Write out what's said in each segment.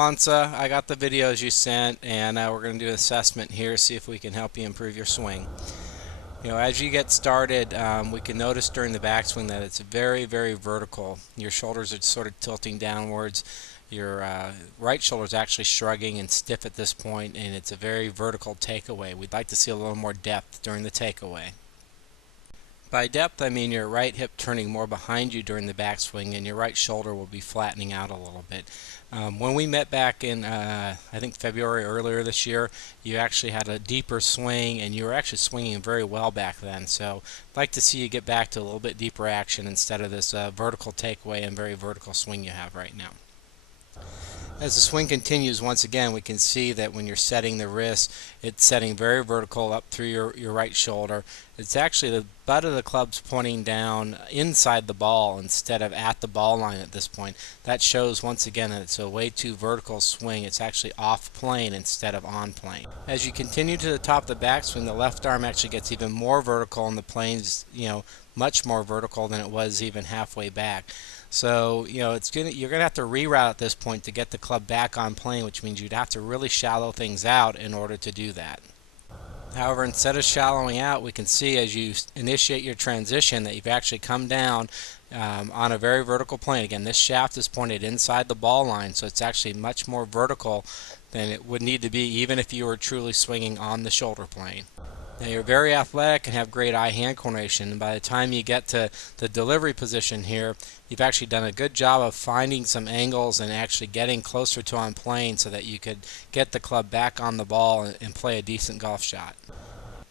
Ansa. I got the videos you sent, and we're going to do an assessment here, see if we can help you improve your swing. As you get started, we can notice during the backswing that it's very, very vertical. Your shoulders are sort of tilting downwards. Your right shoulder is actually shrugging and stiff at this point, and it's a very vertical takeaway. We'd like to see a little more depth during the takeaway. By depth, I mean your right hip turning more behind you during the backswing, and your right shoulder will be flattening out a little bit. When we met back in, I think February earlier this year, you actually had a deeper swing, and you were actually swinging very well back then. So I'd like to see you get back to a little bit deeper action instead of this vertical takeaway and very vertical swing you have right now. As the swing continues, once again, we can see that when you're setting the wrist, it's setting very vertical up through your right shoulder. It's actually the butt of the club's pointing down inside the ball instead of at the ball line at this point. That shows once again that it's a way too vertical swing. It's actually off plane instead of on plane. As you continue to the top of the backswing, the left arm actually gets even more vertical, and the plane's much more vertical than it was even halfway back. So you're gonna have to reroute at this point to get the club back on plane, which means you'd have to really shallow things out in order to do that. However, instead of shallowing out, we can see as you initiate your transition that you've actually come down on a very vertical plane. Again, this shaft is pointed inside the ball line, so it's actually much more vertical than it would need to be even if you were truly swinging on the shoulder plane. Now, you're very athletic and have great eye-hand coordination, and by the time you get to the delivery position here, you've actually done a good job of finding some angles and actually getting closer to on plane so that you could get the club back on the ball and play a decent golf shot.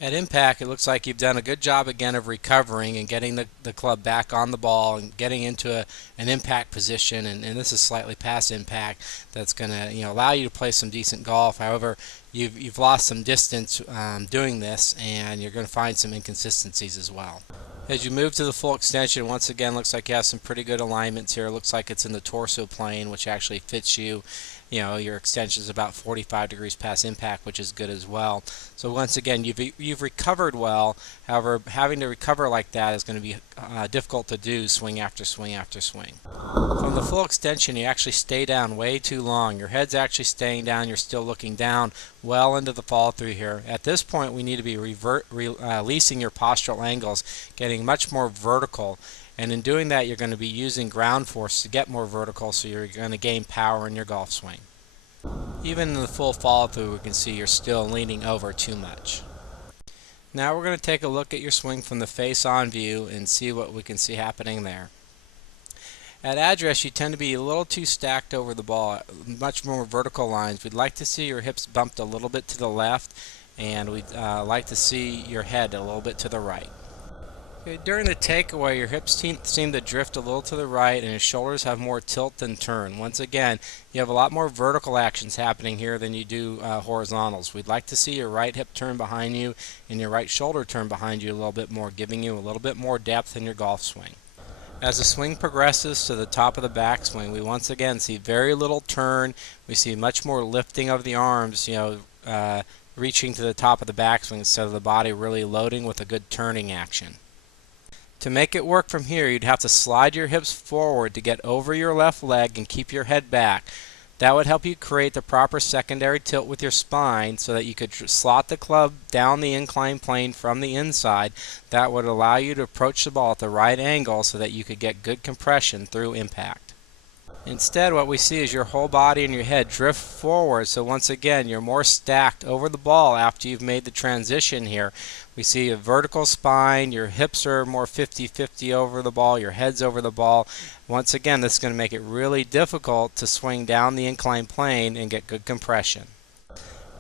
At impact, it looks like you've done a good job again of recovering and getting the club back on the ball and getting into an impact position, and this is slightly past impact. That's going to allow you to play some decent golf. However, you've lost some distance doing this, and you're going to find some inconsistencies as well. As you move to the full extension, once again, looks like you have some pretty good alignments here. Looks like it's in the torso plane, which actually fits you. Your extension is about 45 degrees past impact, which is good as well. So once again, you've recovered well. However, having to recover like that is going to be difficult to do swing after swing after swing. From the full extension, you actually stay down way too long. Your head's actually staying down. You're still looking down well into the fall through here. At this point, we need to be releasing your postural angles, getting much more vertical. And in doing that, you're going to be using ground force to get more vertical, so you're going to gain power in your golf swing. Even in the full follow through, we can see you're still leaning over too much. Now we're going to take a look at your swing from the face-on view and see what we can see happening there. At address, you tend to be a little too stacked over the ball, much more vertical lines. We'd like to see your hips bumped a little bit to the left, and we'd like to see your head a little bit to the right. During the takeaway, your hips seem to drift a little to the right, and your shoulders have more tilt than turn. Once again, you have a lot more vertical actions happening here than you do horizontals. We'd like to see your right hip turn behind you and your right shoulder turn behind you a little bit more, giving you a little bit more depth in your golf swing. As the swing progresses to the top of the backswing, we once again see very little turn. We see much more lifting of the arms, reaching to the top of the backswing instead of the body really loading with a good turning action. To make it work from here, you'd have to slide your hips forward to get over your left leg and keep your head back. That would help you create the proper secondary tilt with your spine so that you could slot the club down the inclined plane from the inside. That would allow you to approach the ball at the right angle so that you could get good compression through impact. Instead, what we see is your whole body and your head drift forward, so once again you're more stacked over the ball after you've made the transition here. We see a vertical spine, your hips are more 50-50 over the ball, your head's over the ball. Once again, this is going to make it really difficult to swing down the inclined plane and get good compression.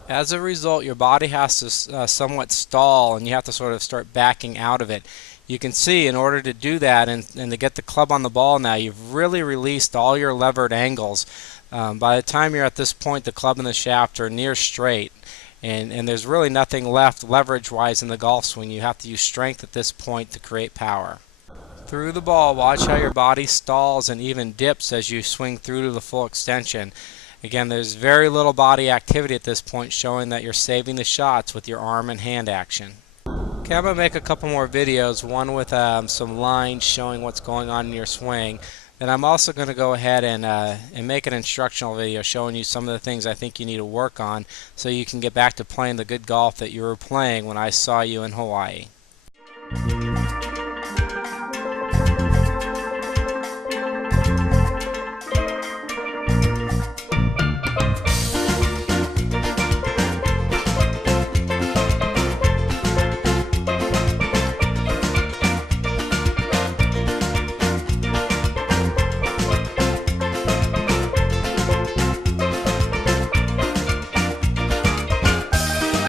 As a result, your body has to somewhat stall, and you have to sort of start backing out of it. You can see in order to do that and to get the club on the ball now, you've really released all your levered angles. By the time you're at this point, the club and the shaft are near straight, and there's really nothing left leverage-wise in the golf swing. You have to use strength at this point to create power. Through the ball, watch how your body stalls and even dips as you swing through to the full extension. Again, there's very little body activity at this point, showing that you're saving the shots with your arm and hand action. Okay, I'm going to make a couple more videos, one with some lines showing what's going on in your swing. And I'm also going to go ahead and make an instructional video showing you some of the things I think you need to work on so you can get back to playing the good golf that you were playing when I saw you in Hawaii.